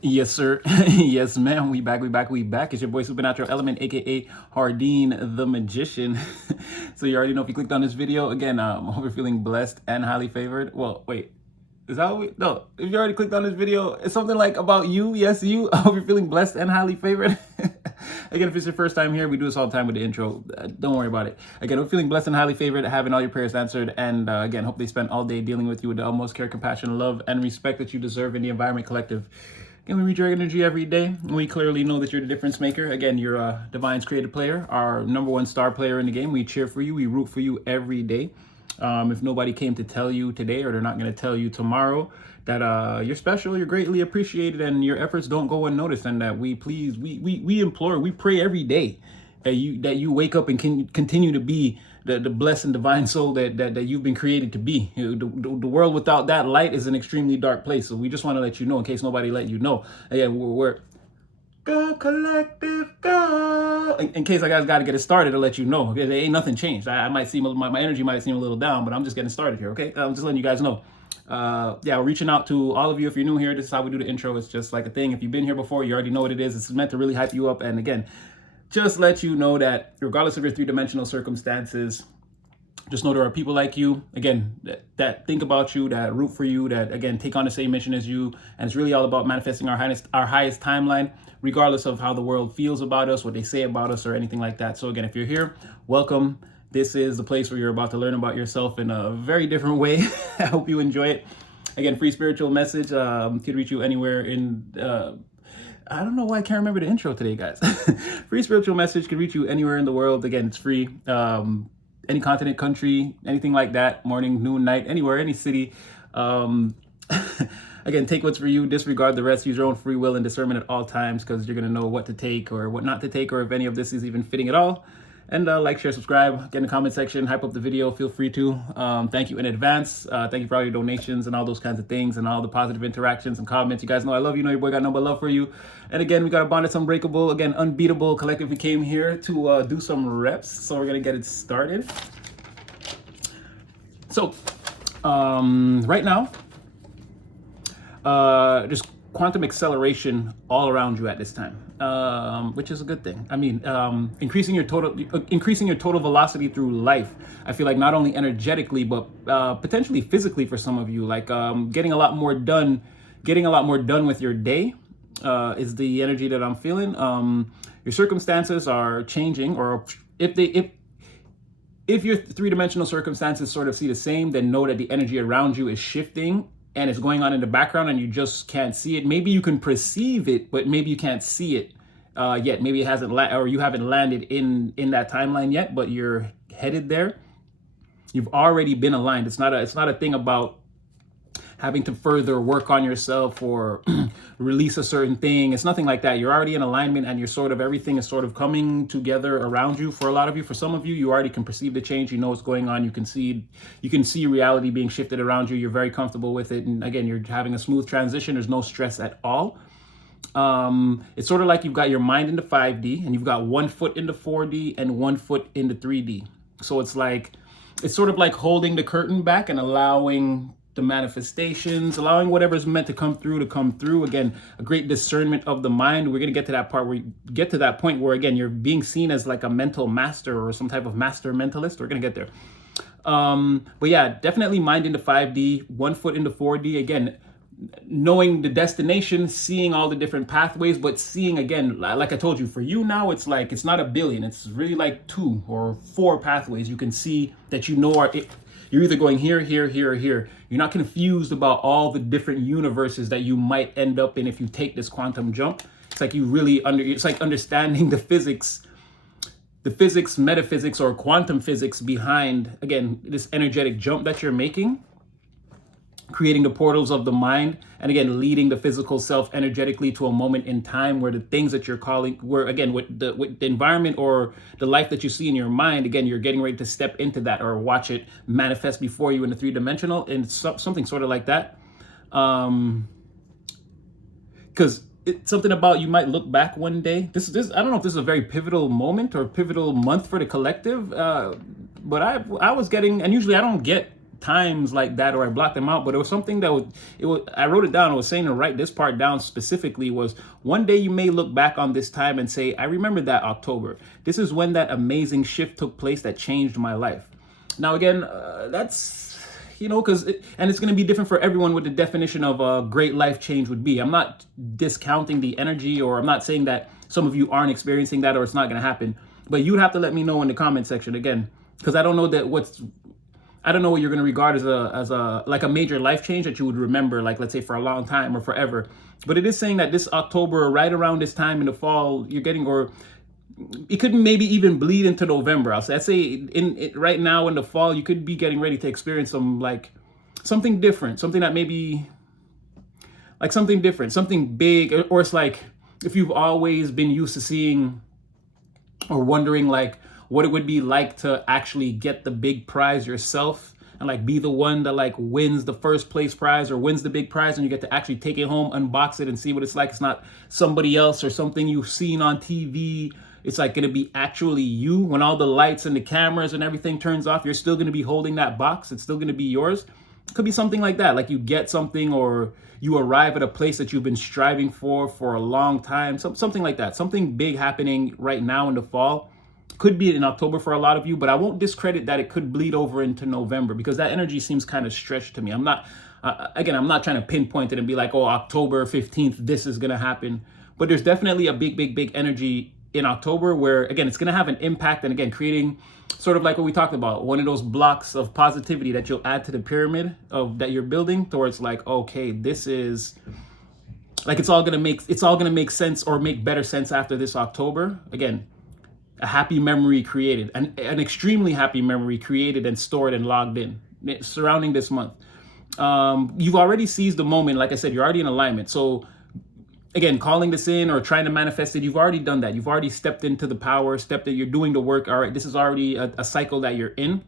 Yes, sir. Yes, ma'am. We back. It's your boy Supernatural Element, aka Hardeen the Magician. So you already know if you clicked on this video, again, I hope you're feeling blessed and highly favored. Well, wait. Is that what we no? If you already clicked on this video, it's something like about you. Yes, you. I hope you're feeling blessed and highly favored. Again, if it's your first time here, we do this all the time with the intro. Don't worry about it. Again, we're feeling blessed and highly favored, having all your prayers answered, and again, hope they spend all day dealing with you with the utmost care, compassion, love, and respect that you deserve in the Environment Collective. Again, we read your energy every day. We clearly know that you're the difference maker. Again, you're a Divine's created player, our #1 star player in the game. We cheer for you. We root for you every day. If nobody came to tell you today, or they're not going to tell you tomorrow, that you're special, you're greatly appreciated, and your efforts don't go unnoticed, and that we implore, we pray every day that you wake up and can continue to be the blessed and divine soul that you've been created to be. The world without that light is an extremely dark place. So we just want to let you know, in case nobody let you know. Again, we're Go Collective, go! In case I guys got to get it started to let you know, there ain't nothing changed. I might seem, my energy might seem a little down, but I'm just getting started here, okay? I'm just letting you guys know. Yeah, we're reaching out to all of you. If you're new here, this is how we do the intro. It's just like a thing. If you've been here before, you already know what it is. It's meant to really hype you up. And again, just let you know that regardless of your three-dimensional circumstances, just know there are people like you, again, that think about you, that root for you, that, again, take on the same mission as you. And it's really all about manifesting our highest timeline, regardless of how the world feels about us, what they say about us, or anything like that. So again, if you're here, welcome. This is the place where you're about to learn about yourself in a very different way. I hope you enjoy it. Again, free spiritual message could reach you anywhere in... I don't know why I can't remember the intro today, guys. Free spiritual message can reach you anywhere in the world. Again, it's free. Any continent, country, anything like that, morning, noon, night, anywhere, any city. Again, take what's for you, disregard the rest, use your own free will and discernment at all times, because you're going to know what to take or what not to take, or if any of this is even fitting at all. And like, share, subscribe, get in the comment section, hype up the video, feel free to. Thank you in advance. Thank you for all your donations and all those kinds of things and all the positive interactions and comments. You guys know I love you, know your boy got nothing but love for you. And again, we got a bond that's unbreakable, again, unbeatable collective. We came here to do some reps, so we're going to get it started. So, right now, just quantum acceleration all around you at this time, which is a good thing. I mean, increasing your total velocity through life. I feel like not only energetically, but potentially physically for some of you, like getting a lot more done with your day is the energy that I'm feeling. Your circumstances are changing, or if your three-dimensional circumstances sort of see the same, then know that the energy around you is shifting and it's going on in the background and you just can't see it. Maybe you can perceive it, but maybe you can't see it yet. Maybe it hasn't or you haven't landed in that timeline yet, but you're headed there. You've already been aligned. It's not a thing about having to further work on yourself or release a certain thing. It's nothing like that. You're already in alignment, and everything is sort of coming together around you. For a lot of you, for some of you, you already can perceive the change. You know what's going on. You can see reality being shifted around you. You're very comfortable with it. And again, you're having a smooth transition. There's no stress at all. It's sort of like you've got your mind into 5D and you've got 1 foot into 4D and 1 foot into 3D. So it's sort of like holding the curtain back and allowing the manifestations, allowing whatever's meant to come through. Again, a great discernment of the mind. We're going to get to that part where you get to that point where, again, you're being seen as like a mental master or some type of master mentalist. We're going to get there. But yeah, definitely mind into 5D, 1 foot into 4D. Again, knowing the destination, seeing all the different pathways, but seeing, again, like I told you, for you now, it's like, it's not a billion. It's really like 2 or 4 pathways you can see that you know you're either going here, here, here, or here. You're not confused about all the different universes that you might end up in if you take this quantum jump. It's like it's like understanding the physics, metaphysics, or quantum physics behind, again, this energetic jump that you're making, creating the portals of the mind, and again, leading the physical self energetically to a moment in time where the things that you're calling, where again, with the environment or the life that you see in your mind, again, you're getting ready to step into that or watch it manifest before you in the three-dimensional, and something sort of like that. Because it's something about, you might look back one day. This I don't know if this is a very pivotal moment or pivotal month for the collective, but I was getting, and usually I don't get times like that, or I blocked them out. But it was something that I wrote it down. I was saying to write this part down specifically was, one day you may look back on this time and say, I remember that October. This is when that amazing shift took place that changed my life. Now, again, that's, because, and it's going to be different for everyone what the definition of a great life change would be. I'm not discounting the energy, or I'm not saying that some of you aren't experiencing that or it's not going to happen. But you'd have to let me know in the comment section, again, because I don't know what you're going to regard as a like a major life change that you would remember, like, let's say, for a long time or forever. But it is saying that this October, right around this time in the fall, you're getting, or it could maybe even bleed into November. I'd say right now in the fall, you could be getting ready to experience something different, something that maybe like something different, something big, or it's like if you've always been used to seeing or wondering like what it would be like to actually get the big prize yourself and like be the one that like wins the first place prize or wins the big prize, and you get to actually take it home, unbox it, and see what it's like. It's not somebody else or something you've seen on TV. It's like going to be actually you. When all the lights and the cameras and everything turns off, you're still going to be holding that box. It's still going to be yours. It could be something like that. Like you get something, or you arrive at a place that you've been striving for a long time. Something like that. Something big happening right now in the fall. Could be in October for a lot of you, but I won't discredit that it could bleed over into November, because that energy seems kind of stretched to me. I'm not, again, I'm not trying to pinpoint it and be like, oh, October 15th, this is going to happen. But there's definitely a big energy in October where, again, it's going to have an impact, and again, creating sort of like what we talked about, one of those blocks of positivity that you'll add to the pyramid of that you're building towards, like, okay, this is like, it's all going to make sense, or make better sense after this October. Again, a happy memory created, an extremely happy memory created and stored and logged in surrounding this month. You've already seized the moment. Like I said, you're already in alignment. So again, calling this in or trying to manifest it, you've already done that. You've already stepped into the power, you're doing the work. All right, this is already a cycle that you're in.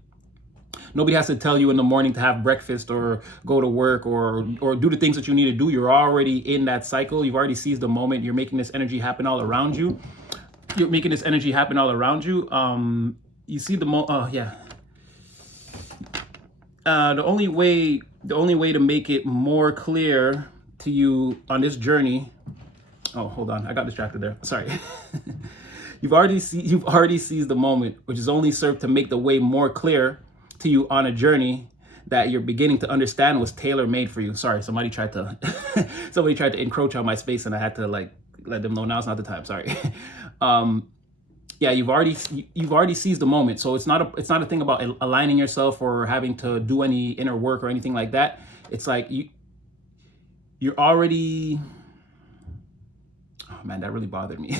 Nobody has to tell you in the morning to have breakfast or go to work or do the things that you need to do. You're already in that cycle. You've already seized the moment. You're making this energy happen all around you. You see the the only way to make it more clear to you on this journey. Oh, hold on, I got distracted there. Sorry. You've already seized the moment, which is only served to make the way more clear to you on a journey that you're beginning to understand was tailor-made for you. Sorry, somebody tried to encroach on my space, and I had to like let them know now's not the time. Sorry. Yeah, you've already seized the moment. So it's not a thing about aligning yourself or having to do any inner work or anything like that. It's like you're already, oh man, that really bothered me.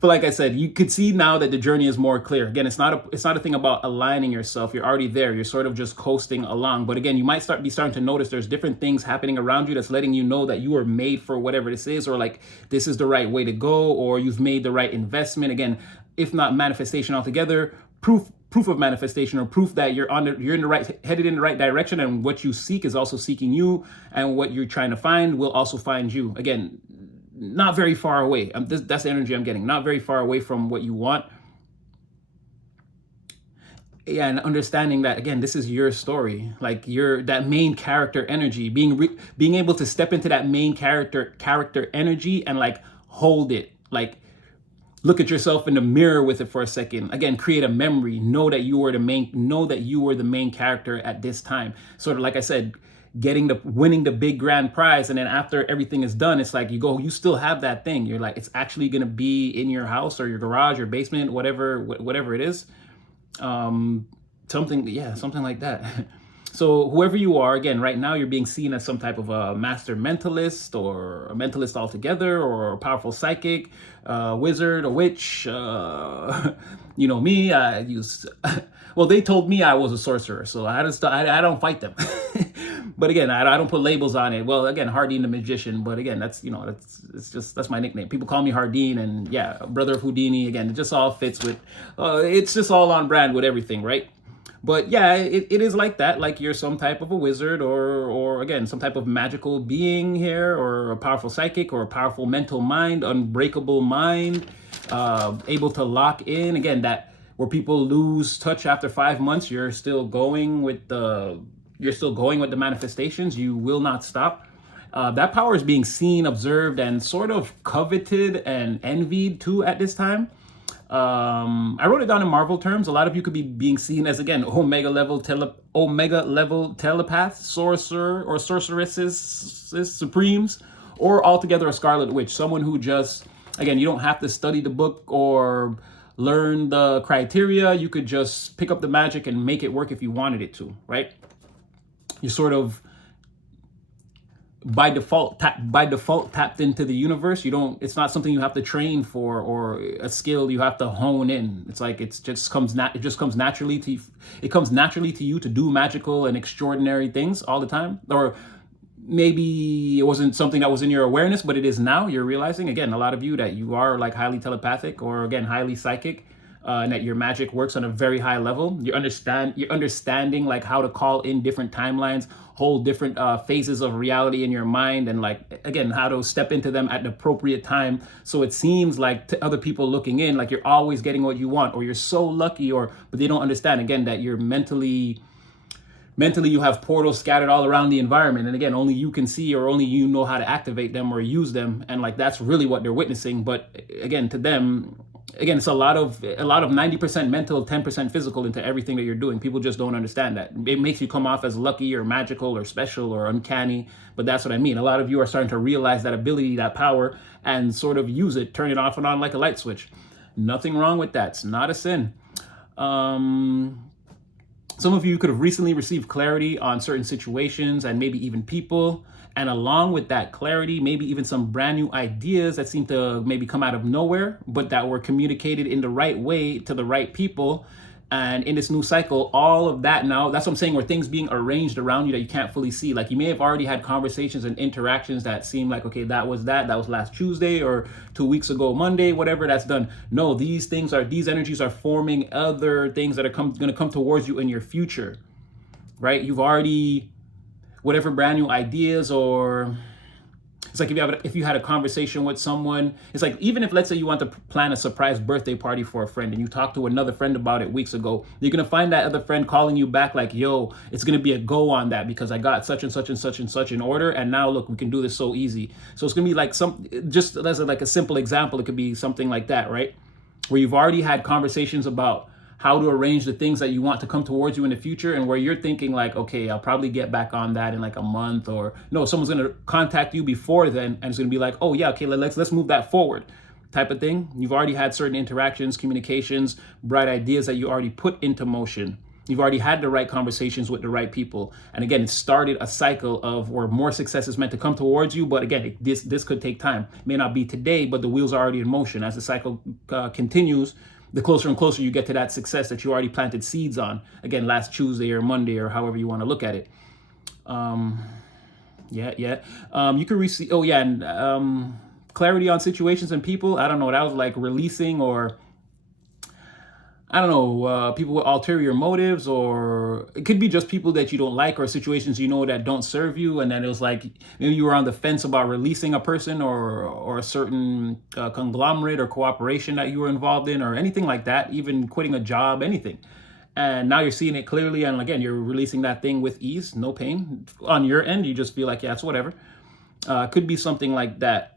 But like I said, you could see now that the journey is more clear. Again, it's not a thing about aligning yourself. You're already there. You're sort of just coasting along. But again, you might be starting to notice there's different things happening around you that's letting you know that you are made for whatever this is, or like this is the right way to go, or you've made the right investment. Again, if not manifestation altogether, proof of manifestation, or proof that you're headed in the right direction, and what you seek is also seeking you, and what you're trying to find will also find you. Again, not very far away. That's the energy I'm getting. Not very far away from what you want. Yeah, and understanding that, again, this is your story. Like you're that main character energy, being able to step into that main character energy and like hold it. Like look at yourself in the mirror with it for a second. Again, create a memory. Know that you were the main character at this time. Sort of like I said, winning the big grand prize, and then after everything is done, it's like you still have that thing. You're like, it's actually gonna be in your house or your garage, your basement, whatever it is. Something like that. So whoever you are, again, right now you're being seen as some type of a master mentalist, or a mentalist altogether, or a powerful psychic, wizard, a witch. Me, well, they told me I was a sorcerer, so I don't fight them. But again, I don't put labels on it. Well, again, Hardin the magician, but again, that's my nickname. People call me Hardin, and yeah, brother of Houdini. Again, it just all fits with, it's just all on brand with everything, right? But yeah, it is like that. Like you're some type of a wizard, or again, some type of magical being here, or a powerful psychic, or a powerful mental mind, unbreakable mind, able to lock in. Again, that where people lose touch after 5 months, you're still going with the manifestations. You will not stop. That power is being seen, observed, and sort of coveted and envied too at this time. I wrote it down in Marvel terms. A lot of you could be being seen as, again, omega level telepaths, sorcerer or sorceresses, supremes, or altogether a Scarlet Witch, someone who just, again, you don't have to study the book or learn the criteria. You could just pick up the magic and make it work if you wanted it to, right? You sort of by default tapped into the universe. It's not something you have to train for or a skill you have to hone in. It's like it just comes naturally to you to do magical and extraordinary things all the time. Or maybe it wasn't something that was in your awareness, but it is now. You're realizing, again, a lot of you, that you are like highly telepathic or, again, highly psychic, and that your magic works on a very high level. You're understanding like how to call in different timelines, whole different phases of reality in your mind, and like, again, how to step into them at the appropriate time. So it seems like to other people looking in, like you're always getting what you want, or you're so lucky, but they don't understand, again, that you're mentally you have portals scattered all around the environment, and again, only you can see, or only you know how to activate them or use them, and like that's really what they're witnessing. But again, to them, again, it's a lot of 90% mental, 10% physical into everything that you're doing. People just don't understand that. It makes you come off as lucky or magical or special or uncanny, but that's what I mean. A lot of you are starting to realize that ability, that power, and sort of use it, turn it off and on like a light switch. Nothing wrong with that. It's not a sin. Some of you could have recently received clarity on certain situations and maybe even people. And along with that clarity, maybe even some brand new ideas that seem to maybe come out of nowhere, but that were communicated in the right way to the right people. And in this new cycle, all of that now, that's what I'm saying, where things being arranged around you that you can't fully see. Like you may have already had conversations and interactions that seem like, okay, that was last Tuesday or 2 weeks ago, Monday, whatever, that's done. No, these energies are forming other things that are going to come towards you in your future, right? You've already, whatever brand new ideas, or it's like if you had a conversation with someone, it's like, even if, let's say, you want to plan a surprise birthday party for a friend and you talked to another friend about it weeks ago, you're going to find that other friend calling you back like, yo, it's going to be a go on that because I got such and such and such and such in order. And now look, we can do this so easy. So it's going to be like just as like a simple example, it could be something like that, right? Where you've already had conversations about how to arrange the things that you want to come towards you in the future, and where you're thinking like, okay, I'll probably get back on that in like a month, or no, someone's going to contact you before then and it's going to be like, oh yeah, okay, let's move that forward, type of thing. You've already had certain interactions, communications, bright ideas that you already put into motion. You've already had the right conversations with the right people. And again, it started a cycle of where more success is meant to come towards you. But again, this could take time. It may not be today, but the wheels are already in motion. As the cycle continues, the closer and closer you get to that success that you already planted seeds on. Again, last Tuesday or Monday or however you want to look at it. You could receive, clarity on situations and people. I don't know, that was like releasing, or I don't know, people with ulterior motives, or it could be just people that you don't like, or situations that don't serve you. And then it was like, maybe you were on the fence about releasing a person or a certain conglomerate or cooperation that you were involved in, or anything like that, even quitting a job, anything. And now you're seeing it clearly. And again, you're releasing that thing with ease, no pain. On your end, you just feel like, yeah, it's whatever. Could be something like that.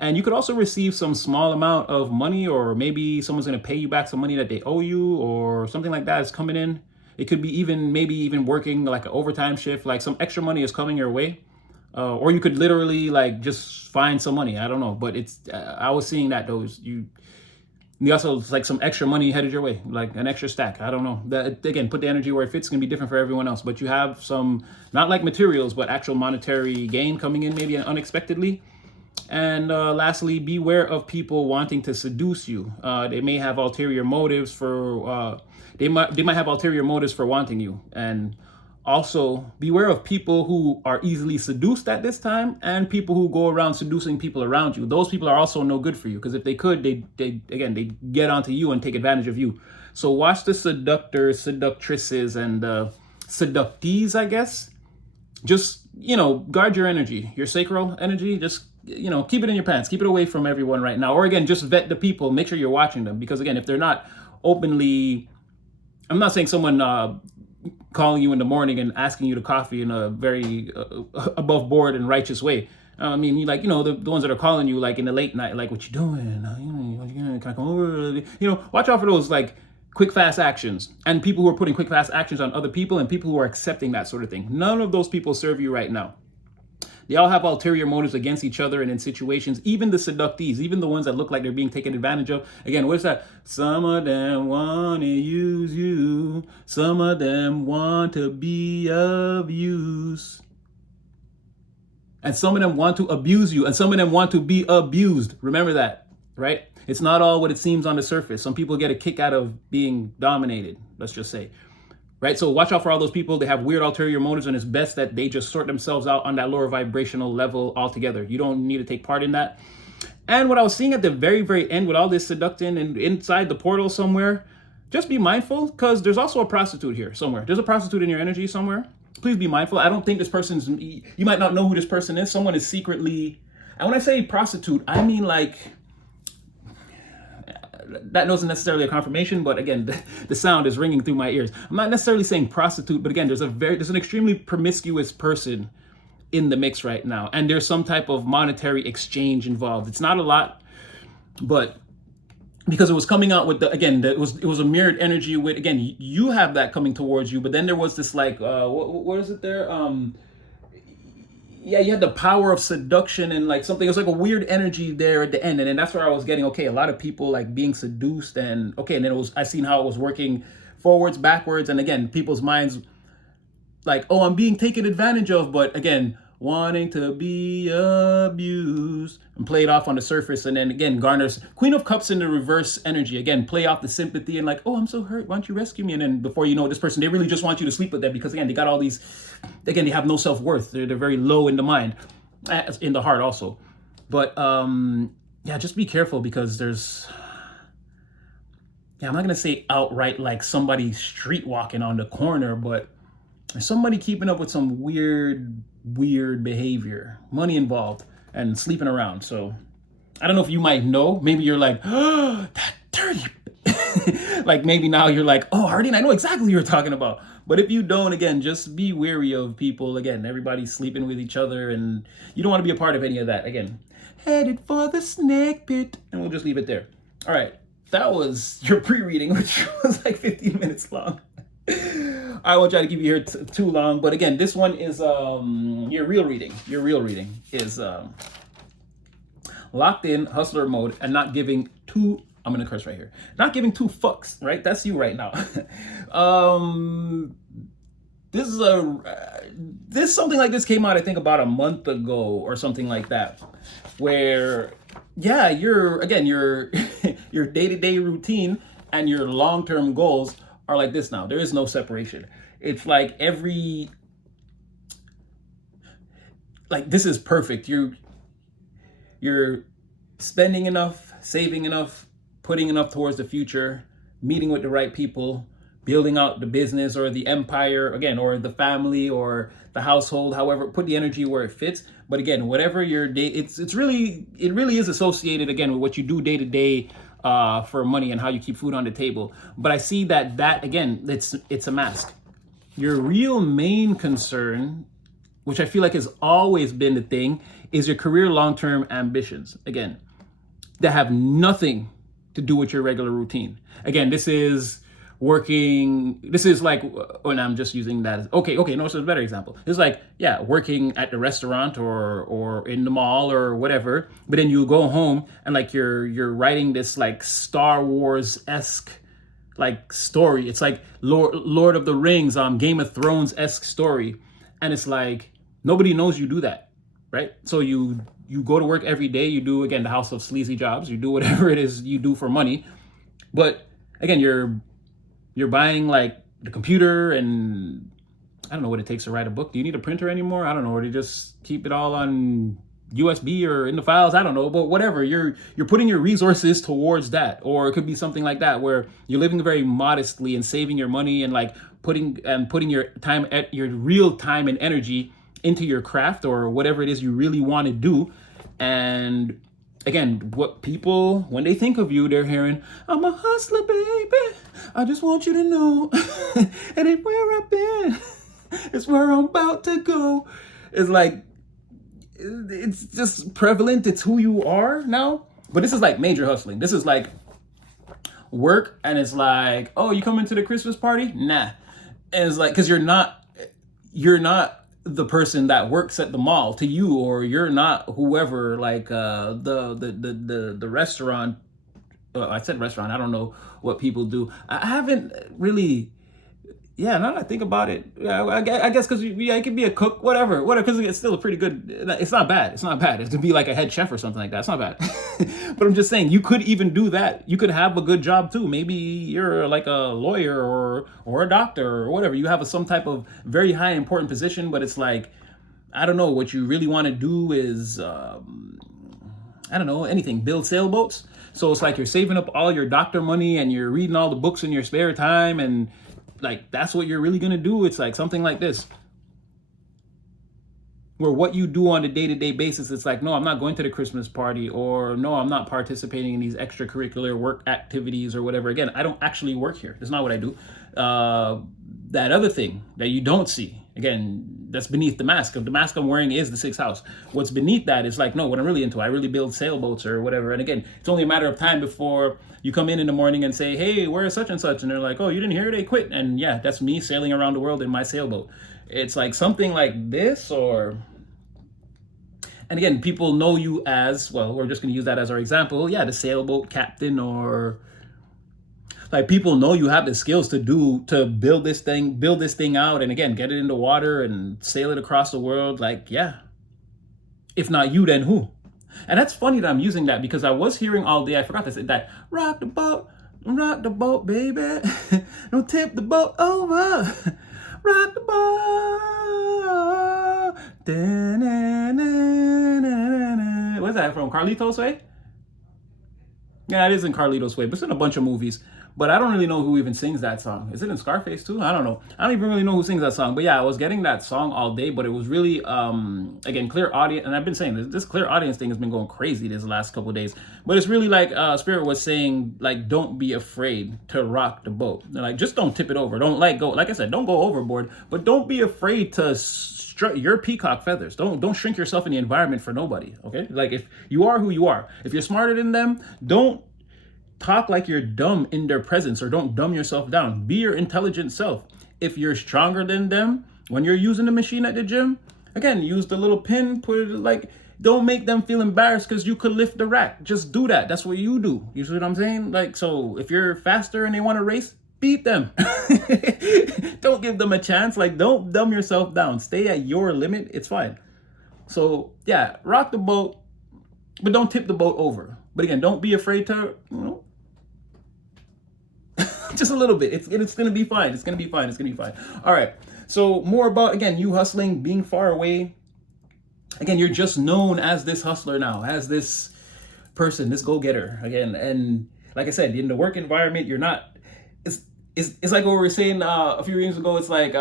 And you could also receive some small amount of money, or maybe someone's going to pay you back some money that they owe you, or something like that is coming in. It could be maybe even working like an overtime shift, like some extra money is coming your way. Or you could literally like just find some money. I don't know, but I was seeing that you also, it's like some extra money headed your way, like an extra stack. I don't know. That, again, put the energy where it fits. It's going to be different for everyone else, but you have some, not like materials, but actual monetary gain coming in maybe unexpectedly. And lastly, beware of people wanting to seduce you. They may have ulterior motives for they might have ulterior motives for wanting you. And also beware of people who are easily seduced at this time, and people who go around seducing people around you. Those people are also no good for you, because if they could, they get onto you and take advantage of you. So watch the seductors, seductresses, and seductees, I guess. Just, guard your energy, your sacral energy. Just keep it in your pants, keep it away from everyone right now. Or again, just vet the people, make sure you're watching them, because again, if they're not openly, I'm not saying someone calling you in the morning and asking you to coffee in a very above board and righteous way. I mean, the ones that are calling you like in the late night, like, what you doing? Can I come over? Watch out for those like quick, fast actions, and people who are putting quick, fast actions on other people, and people who are accepting that sort of thing. None of those people serve you right now. They all have ulterior motives against each other and in situations, even the seductees, even the ones that look like they're being taken advantage of. Again, what's that? Some of them want to use you. Some of them want to be of use. And some of them want to abuse you. And some of them want to be abused. Remember that, right? It's not all what it seems on the surface. Some people get a kick out of being dominated, let's just say. Right? So watch out for all those people. They have weird ulterior motives, and it's best that they just sort themselves out on that lower vibrational level altogether. You don't need to take part in that. And what I was seeing at the very, very end with all this seducting and inside the portal somewhere, just be mindful, because there's also a prostitute here somewhere. There's a prostitute in your energy somewhere. Please be mindful. I don't think this person's, you might not know who this person is. Someone is secretly, and when I say prostitute, I mean like, that wasn't necessarily a confirmation, but again, the sound is ringing through my ears. I'm not necessarily saying prostitute, but again, there's an extremely promiscuous person in the mix right now, and there's some type of monetary exchange involved. It's not a lot, but because it was coming out with it was a mirrored energy with, again, you have that coming towards you, but then there was this like what is it there? You had the power of seduction and like something. It was like a weird energy there at the end, and then that's where I was getting, okay, a lot of people like being seduced, and okay, and then I seen how it was working forwards, backwards, and again, people's minds like, oh, I'm being taken advantage of, but again, wanting to be abused, and play it off on the surface, and then again, garners Queen of Cups in the reverse energy. Again, play off the sympathy and like, oh, I'm so hurt, why don't you rescue me? And then before you know, this person, they really just want you to sleep with them, because again, they got all these, again, they have no self-worth. They're very low in the mind, in the heart also. But yeah, just be careful, because there's, I'm not gonna say outright like somebody street walking on the corner, but there's somebody keeping up with some weird behavior, money involved, and sleeping around. So I don't know if you might know. Maybe you're like, oh, that dirty. Like maybe now you're like, oh, Hardin, I know exactly what you're talking about. But if you don't, again, just be wary of people. Again, everybody's sleeping with each other, and you don't want to be a part of any of that. Again, headed for the snake pit. And we'll just leave it there. All right. That was your pre-reading, which was like 15 minutes long. I won't try to keep you here too long, but again, this one is your real reading. Your real reading is locked in hustler mode and not giving two. I'm gonna curse right here. Not giving two fucks. Right, that's you right now. This is something like this came out, I think, about a month ago or something like that, where your your day-to-day routine and your long-term goals are like this now. There is no separation. It's like this is perfect. You're spending enough, saving enough, putting enough towards the future, meeting with the right people, building out the business or the empire, again, or the family or the household, however, put the energy where it fits. But again, whatever your day, it really is associated, again, with what you do day to day for money and how you keep food on the table. But I see that again, it's a mask. Your real main concern, which I feel like has always been the thing, is your career long-term ambitions. Again, that have nothing to do with your regular routine. Again, this is working, this is like, and I'm just using that as, okay, no, it's a better example. It's like, working at the restaurant or in the mall or whatever, but then you go home and like you're writing this like Star Wars-esque like story. It's like Lord of the Rings, Game of Thrones-esque story. And it's like, nobody knows you do that, right? So you go to work every day, you do, again, the house of sleazy jobs, you do whatever it is you do for money. But again, you're buying like the computer, and I don't know what it takes to write a book. Do you need a printer anymore? I don't know. Or do you just keep it all on USB or in the files? I don't know, but whatever. You're putting your resources towards that. Or it could be something like that where you're living very modestly and saving your money and like putting your time, your real time and energy into your craft or whatever it is you really want to do. And again, what people, when they think of you, they're hearing, I'm a hustler, baby. I just want you to know. And it's where I've been. It's where I'm about to go. It's like, it's just prevalent. It's who you are now. But this is like major hustling. This is like work, and it's like, oh, you coming to the Christmas party? Nah. And it's like, because you're not the person that works at the mall to you, or you're not whoever, like the restaurant. I said restaurant. I don't know what people do. I haven't really. Yeah, now that I think about it, yeah, I guess because yeah, it could be a cook, whatever, because it's still a pretty good. It's not bad. It's not bad. It's to be like a head chef or something like that. It's not bad. But I'm just saying, you could even do that. You could have a good job too. Maybe you're like a lawyer or a doctor or whatever. You have some type of very high important position, but it's like, I don't know, what you really want to do is I don't know, anything. Build sailboats. So it's like you're saving up all your doctor money and you're reading all the books in your spare time, and like that's what you're really gonna do. It's like something like this, where what you do on a day-to-day basis, it's like, no, I'm not going to the Christmas party, or no, I'm not participating in these extracurricular work activities or whatever. Again, I don't actually work here. That's not what I do. That other thing that you don't see, again, that's beneath the mask. The mask I'm wearing is the sixth house. What's beneath that is like, no, what I'm really into, I really build sailboats or whatever. And again, it's only a matter of time before you come in the morning and say, hey, where is such and such? And they're like, oh, you didn't hear? They quit. And yeah, that's me sailing around the world in my sailboat. It's like something like this, or... And again, people know you as, well, we're just going to use that as our example. Yeah, the sailboat captain, or like people know you have the skills to build this thing out, and again, get it in the water and sail it across the world. Like, yeah, if not you, then who? And that's funny that I'm using that, because I was hearing all day, I forgot to say that, rock the boat, baby. Don't tip the boat over. Rock the boat. What's that from? Carlito's Way? Yeah, it is in Carlito's Way, but it's in a bunch of movies. But I don't really know who even sings that song. Is it in Scarface too? I don't know. I don't even really know who sings that song. But yeah, I was getting that song all day, but it was really, again, clear audience. And I've been saying this clear audience thing has been going crazy this last couple of days. But it's really like Spirit was saying, like, don't be afraid to rock the boat. They're like, just don't tip it over. Don't go, like I said, don't go overboard, but don't be afraid to strut your peacock feathers. Don't shrink yourself in the environment for nobody. Okay? Like, if you are who you are, if you're smarter than them, don't talk like you're dumb in their presence, or don't dumb yourself down. Be your intelligent self. If you're stronger than them, when you're using the machine at the gym, again, use the little pin, put it like, don't make them feel embarrassed because you could lift the rack. Just do that. That's what you do. You see what I'm saying? Like, so if you're faster and they want to race, beat them. Don't give them a chance. Like, don't dumb yourself down. Stay at your limit. It's fine. So yeah, rock the boat, but don't tip the boat over. But again, don't be afraid to, just a little bit. It's going to be fine. It's going to be fine. It's going to be fine. All right. So more about, again, you hustling, being far away. Again, you're just known as this hustler now, as this person, this go-getter. Again, and like I said, in the work environment, you're not, it's like what we were saying a few years ago. It's like,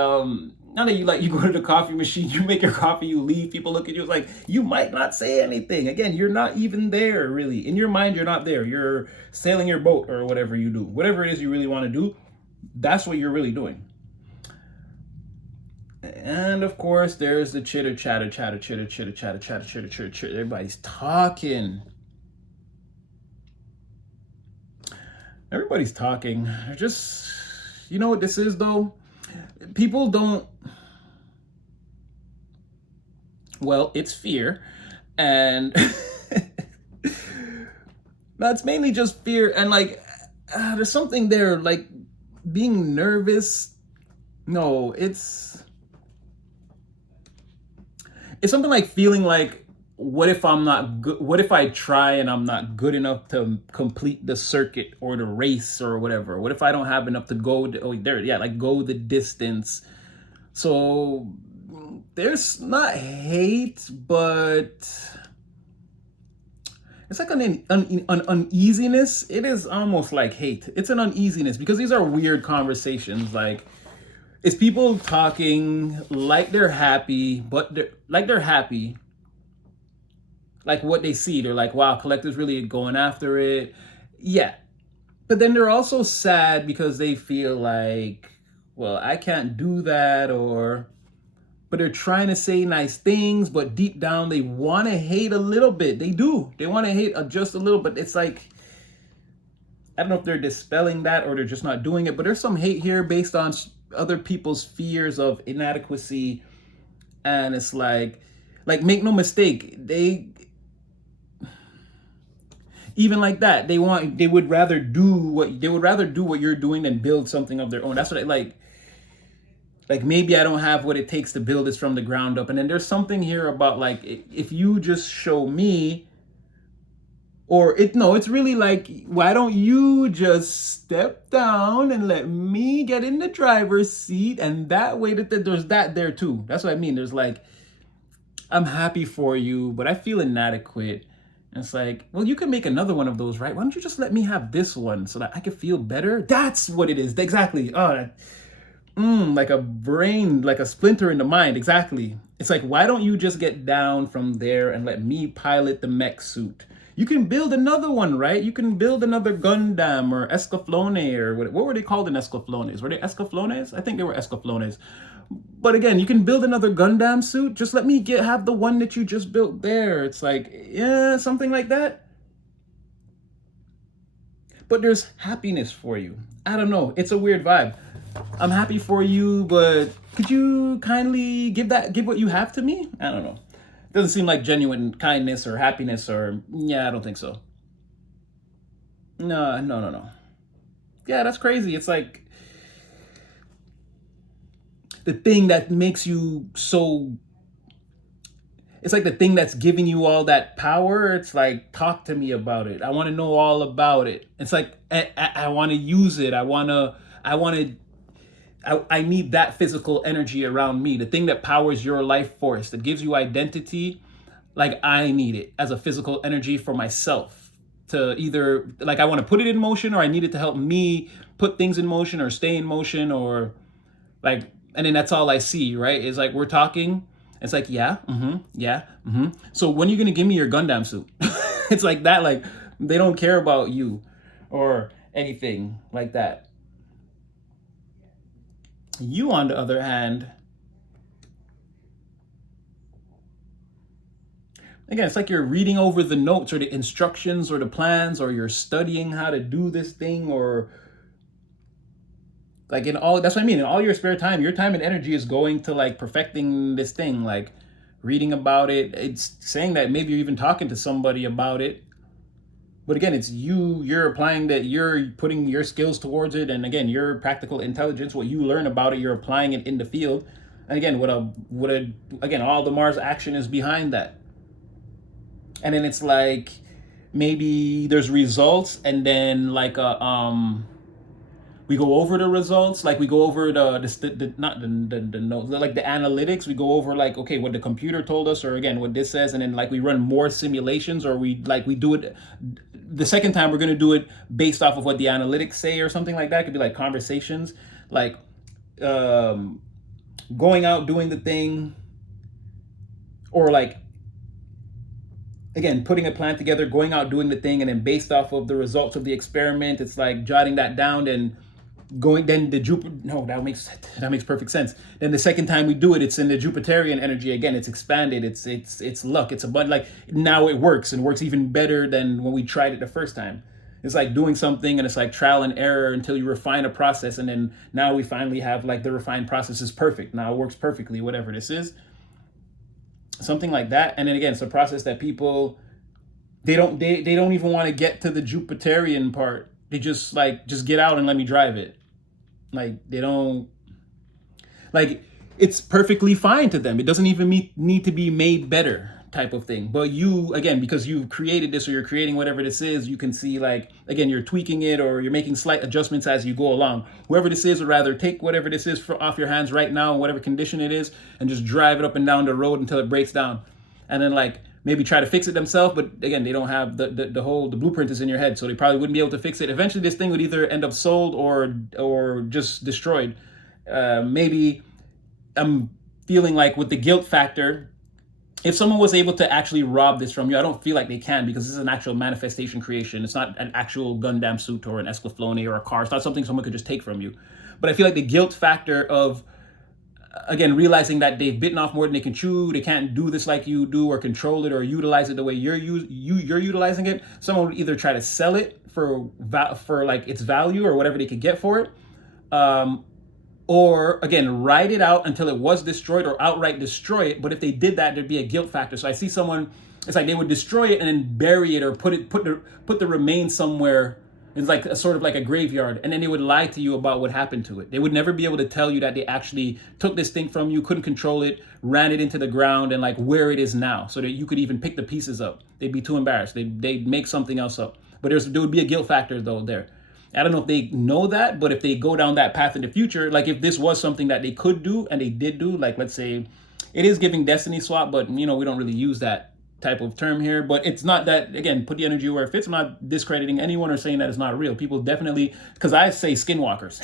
now that you go to the coffee machine, you make your coffee, you leave, people look at you, it's like, you might not say anything. Again, you're not even there, really. In your mind, you're not there. You're sailing your boat or whatever you do. Whatever it is you really want to do, that's what you're really doing. And of course, there's the chitter chatter. Everybody's talking. Everybody's talking. They're just, you know what this is though? People don't, well, it's fear, and that's mainly just fear, and like there's something there, like being nervous. No, it's something like feeling like, what if I'm not good? What if I try and I'm not good enough to complete the circuit or the race or whatever? What if I don't have enough to go go the distance? So there's not hate, but it's like an uneasiness. It is almost like hate. It's an uneasiness, because these are weird conversations. Like, it's people talking like they're happy, but they're happy. like what they see. They're like, wow, collective's really going after it. Yeah. But then they're also sad because they feel like, well, I can't do that, or but they're trying to say nice things, but deep down they want to hate a little bit. They do. They want to hate just a little, but it's like, I don't know if they're dispelling that or they're just not doing it, but there's some hate here based on other people's fears of inadequacy. And it's like make no mistake, they even like that, they would rather do what you're doing than build something of their own. That's what I like maybe I don't have what it takes to build this from the ground up. And then there's something here about like, if you just show me, or it's really like, why don't you just step down and let me get in the driver's seat? And that way there's that there too. That's what I mean. There's like, I'm happy for you, but I feel inadequate. And it's like, well, you can make another one of those, right? Why don't you just let me have this one so that I can feel better? That's what it is. Exactly. Oh, like a brain, like a splinter in the mind. Exactly. It's like, why don't you just get down from there and let me pilot the mech suit? You can build another one, right? You can build another Gundam or Escaflowne, or what were they called in Escaflownes? Were they Escaflownes? I think they were Escaflownes. But again, you can build another Gundam suit. Just let me have the one that you just built there. It's like, yeah, something like that. But there's happiness for you. I don't know. It's a weird vibe. I'm happy for you, but could you kindly give what you have to me? I don't know. It doesn't seem like genuine kindness or happiness, or yeah, I don't think so. No. Yeah, that's crazy. It's like the thing that makes you so, it's like the thing that's giving you all that power. It's like, talk to me about it. I want to know all about it. It's like, I want to use it. I need that physical energy around me. The thing that powers your life force, that gives you identity. Like, I need it as a physical energy for myself to either, like, I want to put it in motion, or I need it to help me put things in motion or stay in motion, or like, and then that's all I see, right? Is like, we're talking. It's like, yeah, yeah, So when are you going to give me your Gundam suit? It's like that. Like, they don't care about you or anything like that. You, on the other hand, again, it's like you're reading over the notes or the instructions or the plans, or you're studying how to do this thing, or like that's what I mean. In all your spare time, your time and energy is going to like perfecting this thing, like reading about it. It's saying that maybe you're even talking to somebody about it. But again, it's you're applying that, you're putting your skills towards it. And again, your practical intelligence, what you learn about it, you're applying it in the field. And again, again, all the Mars action is behind that. And then it's like, maybe there's results, and then like we go over the results, like we go over the not the notes, like the analytics. We go over like, okay, what the computer told us, or again what this says, and then like we run more simulations, or we do it the second time. We're going to do it based off of what the analytics say, or something like that. It could be like conversations, like going out doing the thing, or like, again, putting a plan together, going out doing the thing, and then based off of the results of the experiment, it's like jotting that down and going. Then the Jupiter, no, that makes perfect sense. Then the second time we do it, it's in the Jupiterian energy again. It's expanded. It's luck. It's a bunch, like, now it works, and works even better than when we tried it the first time. It's like doing something, and it's like trial and error until you refine a process, and then now we finally have like the refined process is perfect. Now it works perfectly, whatever this is. Something like that. And then again, it's a process that people, they don't even want to get to the Jupiterian part. They just get out and let me drive it. Like, they don't, like, it's perfectly fine to them. It doesn't even need to be made better, type of thing. But you, again, because you've created this, or you're creating whatever this is, you can see, like, again, you're tweaking it, or you're making slight adjustments as you go along. Whoever this is would rather take whatever this is off your hands right now, in whatever condition it is, and just drive it up and down the road until it breaks down. And then like maybe try to fix it themselves. But again, they don't have the blueprint is in your head, so they probably wouldn't be able to fix it. Eventually this thing would either end up sold or just destroyed. Maybe I'm feeling like with the guilt factor, if someone was able to actually rob this from you, I don't feel like they can, because this is an actual manifestation creation. It's not an actual Gundam suit or an Escaflowne or a car. It's not something someone could just take from you. But I feel like the guilt factor of, again, realizing that they've bitten off more than they can chew, they can't do this like you do or control it or utilize it the way you're utilizing it. Someone would either try to sell it for like its value or whatever they could get for it, or again, ride it out until it was destroyed or outright destroy it. But if they did that, there'd be a guilt factor. So I see someone, it's like they would destroy it and then bury it or put the remains somewhere. It's like a sort of like a graveyard, and then they would lie to you about what happened to it. They would never be able to tell you that they actually took this thing from you, couldn't control it, ran it into the ground, and like where it is now, so that you could even pick the pieces up. They'd be too embarrassed. They'd make something else up. But there would be a guilt factor though there. I don't know if they know that, but if they go down that path in the future, like if this was something that they could do and they did do, like let's say it is giving destiny swap, but we don't really use that type of term here. But it's not that, again, put the energy where it fits. I'm not discrediting anyone or saying that it's not real. People definitely, because I say skinwalkers,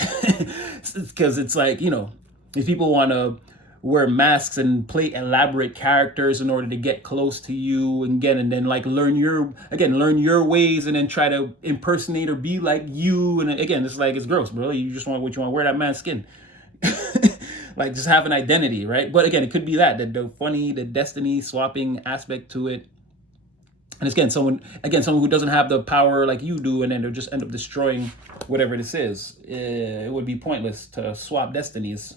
because it's like, if people want to wear masks and play elaborate characters in order to get close to you and then like learn your ways and then try to impersonate or be like you. And again, it's like, it's gross, bro. You just want wear that man's skin. Like just have an identity, right? But again, it could be that the destiny swapping aspect to it. And again, someone who doesn't have the power like you do, and then they'll just end up destroying whatever this is. It would be pointless to swap destinies,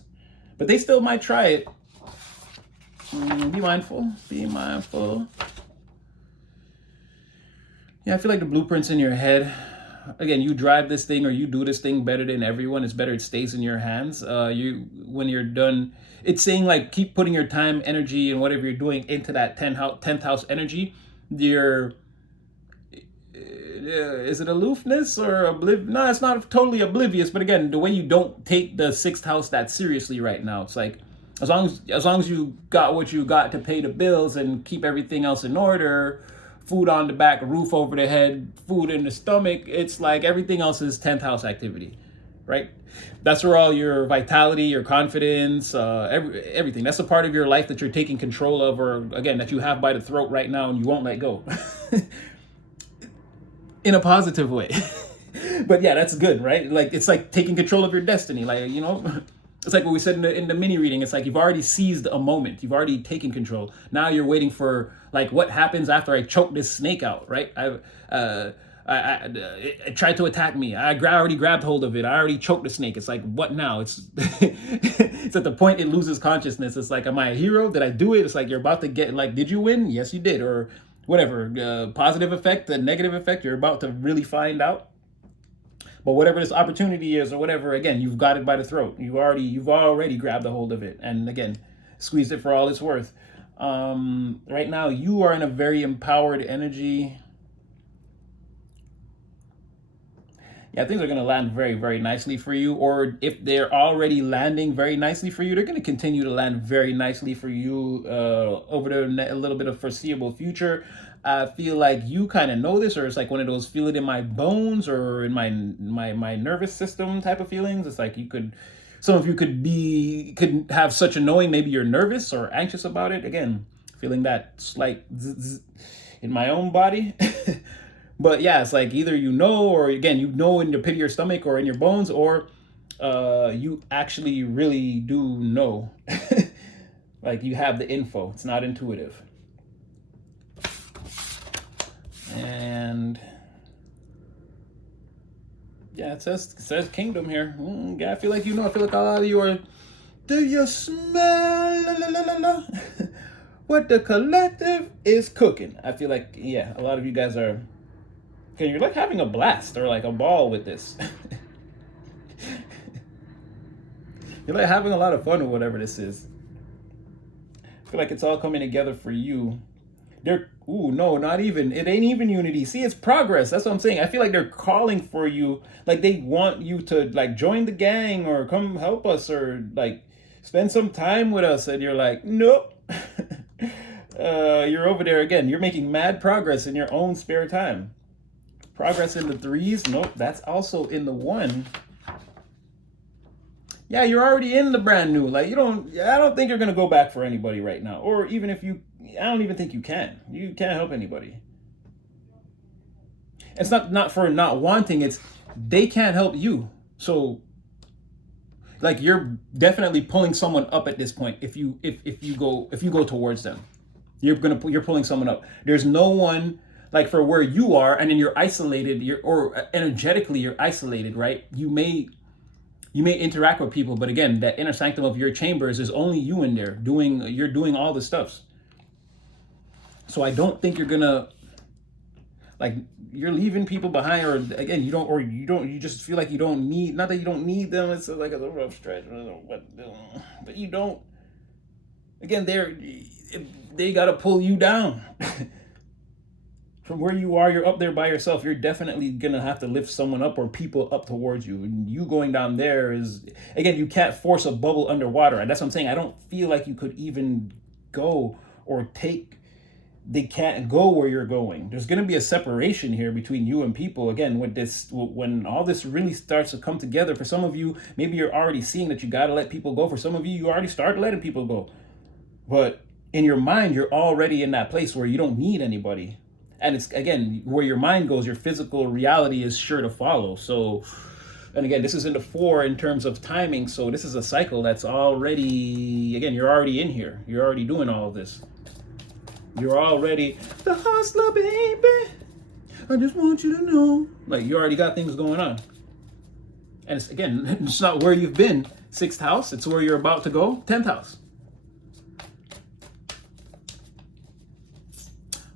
but they still might try it. Be mindful. Be mindful. Yeah, I feel like the blueprint's in your head. Again, you drive this thing or you do this thing better than everyone. It's better it stays in your hands. When you're done, it's saying like keep putting your time, energy, and whatever you're doing into that 10th house energy. Is it aloofness or oblivious? No, it's not totally oblivious. But again, the way you don't take the 6th house that seriously right now, it's like as long as you got what you got to pay the bills and keep everything else in order. Food on the back, roof over the head, food in the stomach. It's like everything else is 10th house activity, right? That's where all your vitality, your confidence, everything. That's a part of your life that you're taking control of, or again, that you have by the throat right now and you won't let go. In a positive way. But yeah, that's good, right? Like it's like taking control of your destiny. Like, it's like what we said in the mini reading. It's like you've already seized a moment. You've already taken control. Now you're waiting for like what happens after I choke this snake out, right? It tried to attack me. I already grabbed hold of it. I already choked the snake. It's like, what now? It's it's at the point it loses consciousness. It's like, am I a hero? Did I do it? It's like you're about to get like, did you win? Yes, you did. Or whatever, positive effect, a negative effect. You're about to really find out. But whatever this opportunity is or whatever, again, you've got it by the throat. You've already grabbed a hold of it. And again, squeezed it for all it's worth. Right now, you are in a very empowered energy. Yeah, things are going to land very, very nicely for you. Or if they're already landing very nicely for you, they're going to continue to land very nicely for you over a little bit of foreseeable future. I feel like you kind of know this, or it's like one of those feel it in my bones or in my nervous system type of feelings. It's like some of you could have such a knowing. Maybe you're nervous or anxious about it. Again, feeling that slight zzz in my own body. But yeah, it's like either or again, in the pit of your stomach or in your bones, or you actually really do know. Like you have the info. It's not intuitive. And yeah, it says kingdom here. Yeah, I feel like I feel like a lot of you are. Do you smell what the collective is cooking? I feel like, yeah, a lot of you guys are. Okay, you're like having a blast or like a ball with this. You're like having a lot of fun with whatever this is. I feel like it's all coming together for you. No, not even. It ain't even unity. See, it's progress. That's what I'm saying. I feel like they're calling for you. Like they want you to like join the gang or come help us or like spend some time with us. And you're like, nope. You're over there again. You're making mad progress in your own spare time. Progress in the 3s. Nope. That's also in the 1. Yeah, you're already in the brand new. Like I don't think you're going to go back for anybody right now. Or even if you I don't even think you can. You can't help anybody. It's not for not wanting. It's they can't help you. So like you're definitely pulling someone up at this point. If you go towards them, you're pulling someone up. There's no one like for where you are, and then you're isolated. Or energetically you're isolated, right? You may interact with people, but again, that inner sanctum of your chambers is only you in there you're doing all the stuffs. So I don't think you're gonna like you're leaving people behind, or again you just feel like you don't need, not that you don't need them, it's like a rough stretch, but you don't. Again, they gotta pull you down. From where you are, you're up there by yourself. You're definitely gonna have to lift someone up or people up towards you. And you going down there is, again, you can't force a bubble underwater. And that's what I'm saying. I don't feel like you could even go or take, they can't go where you're going. There's gonna be a separation here between you and people. Again, with this, when all this really starts to come together, for some of you, maybe you're already seeing that you gotta let people go. For some of you, you already started letting people go. But in your mind, you're already in that place where you don't need anybody. And it's, again, where your mind goes, your physical reality is sure to follow. So, and again, this is in the 4 in terms of timing. So this is a cycle that's already, again, you're already in here. You're already doing all of this. You're already the hustler, baby. I just want you to know. Like, you already got things going on. And it's, again, it's not where you've been, 6th house. It's where you're about to go, 10th house.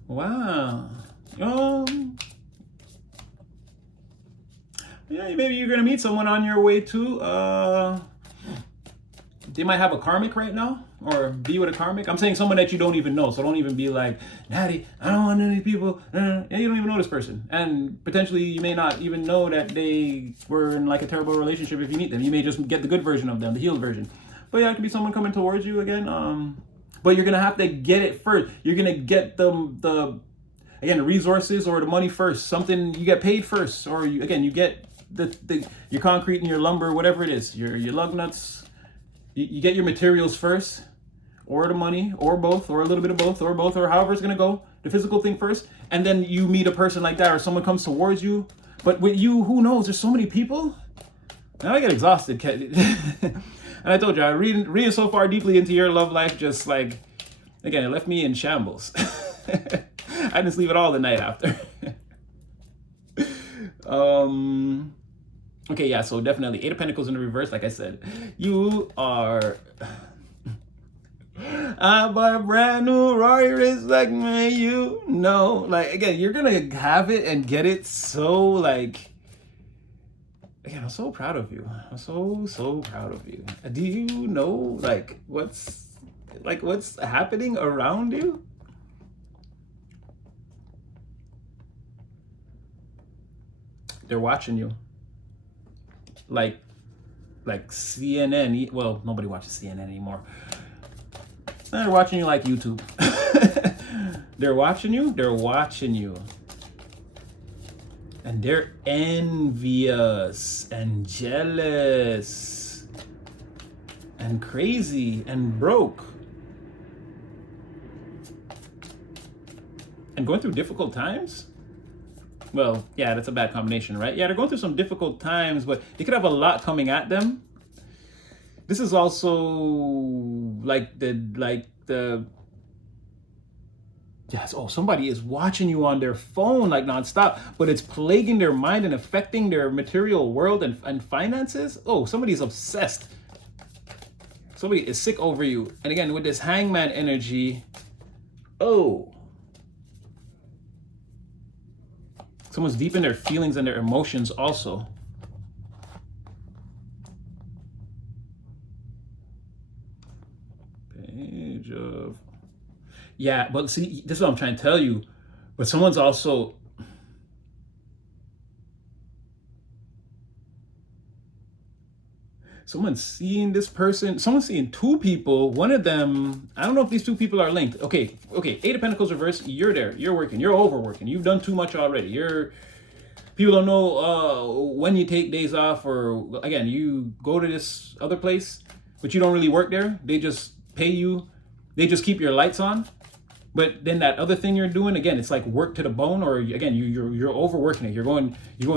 Wow. Yeah, maybe you're gonna meet someone on your way too. They might have a karmic right now, or be with a karmic. I'm saying someone that you don't even know, so don't even be like, Natty, I don't want any people. Yeah, you don't even know this person, and potentially you may not even know that they were in like a terrible relationship. If you meet them, you may just get the good version of them, the healed version. But yeah, it could be someone coming towards you again. But you're gonna have to get it first. You're gonna get the resources or the money first. Something you get paid first, or you get your concrete and your lumber, whatever it is, your lug nuts. You get your materials first, or the money, or both, or a little bit of both, or however it's gonna go. The physical thing first, and then you meet a person like that, or someone comes towards you. But with you, who knows? There's so many people. Now I get exhausted. And I told you, I reading so far deeply into your love life, just like, again, it left me in shambles. I didn't sleep at all the night after. Okay, yeah, so definitely 8 of Pentacles in the reverse. Like I said, you are. I bought a brand new Rari wrist, like, man, you know, like, again, you're gonna have it and get it so, like. Again, I'm so proud of you. I'm so proud of you. Do you know like what's happening around you? They're watching you. Like CNN. Well, nobody watches CNN anymore. They're watching you like YouTube. They're watching you. They're watching you. And they're envious and jealous and crazy and broke and going through difficult times. Well, yeah, that's a bad combination, right? Yeah, they're going through some difficult times, but they could have a lot coming at them. This is also like the yes, oh, somebody is watching you on their phone like nonstop, but it's plaguing their mind and affecting their material world and finances. Oh, somebody's obsessed. Somebody is sick over you. And again, with this hangman energy, oh, someone's deep in their feelings and their emotions also. Page of... Yeah, but see, this is what I'm trying to tell you. But someone's also... Someone's seeing this person. Someone's seeing 2 people. One of them, I don't know if these 2 people are linked. Okay, 8 of Pentacles reverse. You're there. You're working. You're overworking. You've done too much already. People don't know when you take days off, or again, you go to this other place, but you don't really work there. They just pay you. They just keep your lights on. But then that other thing you're doing, again, it's like work to the bone, or again, you're overworking it. You're going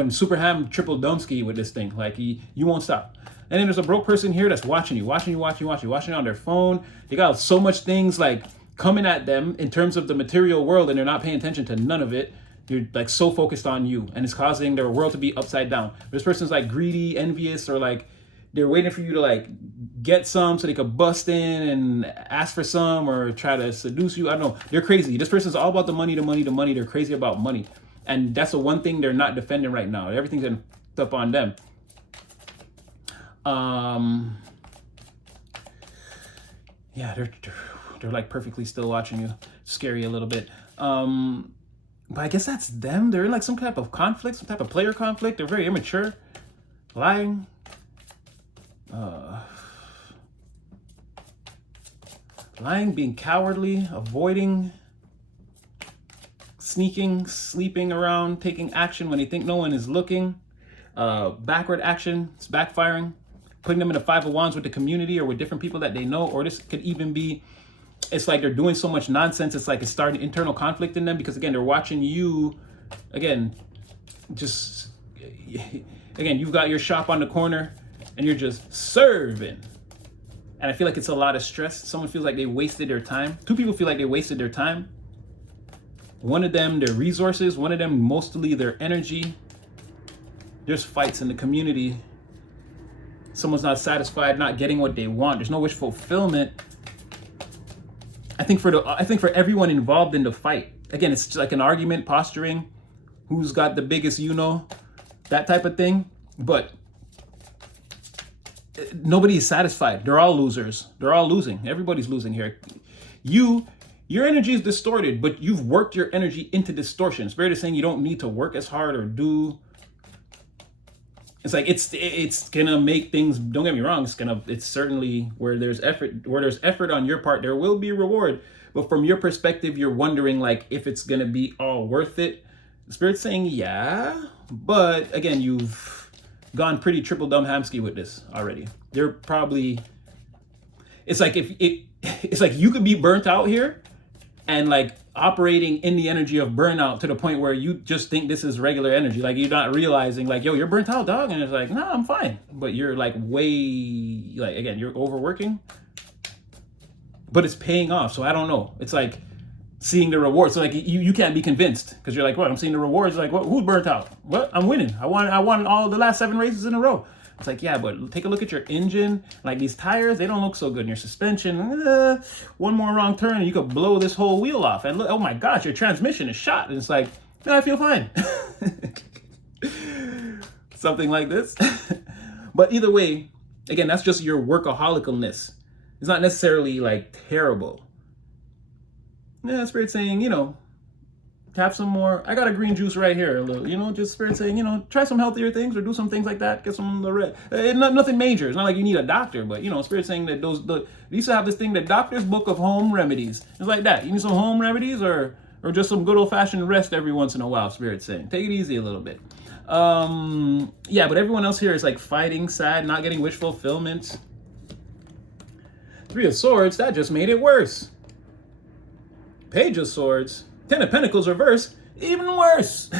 super ham triple dumpski with this thing. Like you won't stop. And then there's a broke person here that's watching you on their phone. They got so much things like coming at them in terms of the material world, and they're not paying attention to none of it. You're like so focused on you, and it's causing their world to be upside down. This person's like greedy, envious, or like they're waiting for you to like get some so they could bust in and ask for some or try to seduce you. I don't know. They're crazy. This person's all about the money. They're crazy about money. And that's the one thing they're not defending right now. Everything's getting up on them. Yeah, they're like perfectly still watching you. Scary a little bit. But I guess that's them. They're in like some type of conflict, some type of player conflict. They're very immature, lying. Lying, being cowardly, avoiding, sneaking, sleeping around, taking action when they think no one is looking. Backward action, it's backfiring. Putting them in a 5 of wands with the community or with different people that they know. Or this could even be, it's like they're doing so much nonsense. It's like it's starting internal conflict in them because, again, they're watching you. Again, you've got your shop on the corner and you're just serving. And I feel like it's a lot of stress. Someone feels like they wasted their time. 2 people feel like they wasted their time. One of them, their resources. One of them, mostly their energy. There's fights in the community. Someone's not satisfied, not getting what they want. There's no wish fulfillment. I think for everyone involved in the fight, again, it's just like an argument, posturing, who's got the biggest, that type of thing. But nobody is satisfied. They're all losers. They're all losing. Everybody's losing here. Your energy is distorted, but you've worked your energy into distortion. Spirit is saying you don't need to work as hard or do. It's like it's gonna make things, don't get me wrong, it's certainly where there's effort on your part, there will be reward. But from your perspective, you're wondering like if it's gonna be all worth it. The Spirit's saying yeah, but again, you've gone pretty triple dumb hamski with this already. They're probably, it's like it's like you could be burnt out here and like operating in the energy of burnout to the point where you just think this is regular energy. Like you're not realizing like, yo, you're burnt out, dog. And it's like, nah, I'm fine. But you're like way, like, again, you're overworking, but it's paying off. So I don't know. It's like seeing the rewards. So like you can't be convinced because you're like, what? I'm seeing the rewards. Like, what? Who's burnt out? What? I'm winning. I won all the last 7 races in a row. It's like, yeah, but take a look at your engine. Like these tires, they don't look so good. And your suspension, one more wrong turn and you could blow this whole wheel off. And look, oh my gosh, your transmission is shot. And it's like, no, I feel fine. Something like this. But either way, again, that's just your workaholicalness. It's not necessarily like terrible. Yeah, Spirit saying, have some more. I got a green juice right here, a little, just Spirit saying, try some healthier things or do some things like that. Get some of the red. Nothing major. It's not like you need a doctor, but Spirit saying that they used to have this thing, the doctor's book of home remedies. It's like that. You need some home remedies or just some good old fashioned rest every once in a while. Spirit saying, take it easy a little bit. Yeah, but everyone else here is like fighting, sad, not getting wish fulfillment. 3 of Swords, that just made it worse. Page of Swords. 10 of Pentacles reverse, even worse.